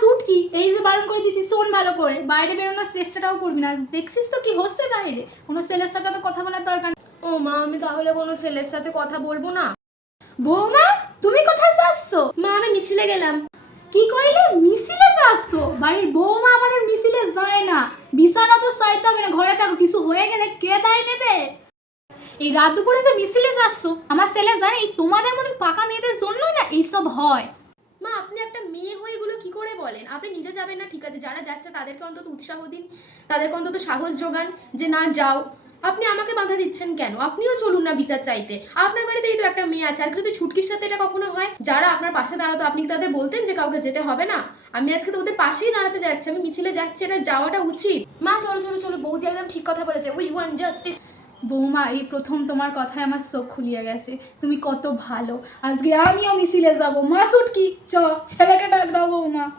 Suit কি এই যে বারণ করে দিতি শোন ভালো করে, বাইরে বেরোনোর চেষ্টাটাও করবি না। দেখছিস তো কি হচ্ছে বাইরে, কোনো ছেলের সাথে তো কথা বলার দরকার। ও মা, আমি তাহলে কোনো ছেলের সাথে কথা বলবো না। বৌমা তুমি কোথায় যাচ্ছ? মা, আমি মিছিলে গেলাম। কি কইলে? মিছিলে যাচ্ছ? বাড়ির বৌমা আমাদের মিছিলে যায় না, বিছানা তো চাইতে হবে না, ঘরে থাকো, কিছু হয়ে গেলে কে দায় নেবে? এই রাত দুপুরে যে মিছিলে যাচ্ছ, আমার ছেলে জানে এই তোমাদের মতন পাকা মেয়েদের জন্য না এইসব হয়। মা, আপনি একটা মেয়ে হয়ে এগুলো কি করে বলেন? আপনি নিজে যাবেন না ঠিক আছে, যারা যাচ্ছে তাদেরকে অন্তত উৎসাহ দিন, তাদেরকে অন্তত সাহস যোগান যে না যাও। আপনি আমাকে বাধা দিচ্ছেন কেন? আপনিও চলুন না বিচার চাইতে। আপনার বাড়িতেই তো একটা মেয়ে আছে, আর যদি ছুটকির সাথে এটা কখনো হয়, যারা আপনার পাশে দাঁড়াতো আপনি কি তাদের বলতেন যে কাউকে যেতে হবে না? আমি আজকে তো ওদের পাশেই দাঁড়াতে যাচ্ছি, আমি মিছিলে যাচ্ছি, এটা যাওয়াটা উচিত। মা চলো চলো চলো, বৌদি একদম ঠিক কথা বলেছে, উই ওয়ান্ট জাস্টিস। বৌমা এই প্রথম তোমার কথায় আমার চোখ খুলিয়ে গেছে, তুমি কত ভালো। আজকে আমিও মিছিলে যাবো। মাসুদ কি চ ছেলেকে ডাক দাও বৌমা।